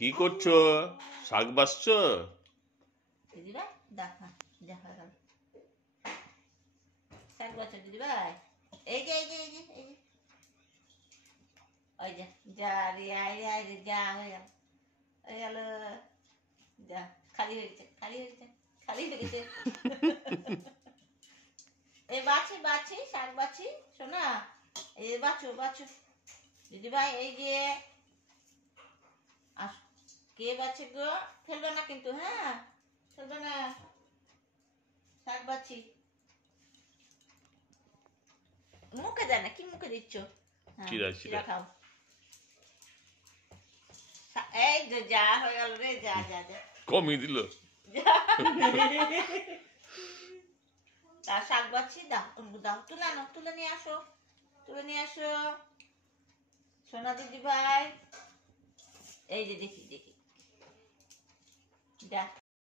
কি করছো? শাক বাছছো? দিদিভাই দেখা দেখা গেল শাক বাচ্চা দিদিভাই। এই যে এই যে এই যে এই যে ওই যে যা রে আয় রে আয় রে যা হয়ে গেল যা খালি হয়ে গেছে খালি হয়ে গেছে খালি হয়ে গেছে। এই বাছি বাছি শাক বাছি শোনা এই যে বাছো বাছো দিদিভাই এই যে কে বাছে গো? ফেলবে না কিন্তু, হ্যাঁ ফেলবে না। শাক বাছি মুখে দেয় না, কি মুখে দিচ্ছ? চিরা খাও। এই যে যা হয়ে গেল রে, যা যা যা কমিয়ে দিল। তার শাক বাছি দাও দাও, তুলে আনো, তুলে নিয়ে আসো, তুলে নিয়ে আসো সোনা দিদি ভাই। এই যে দেখি দেখি যা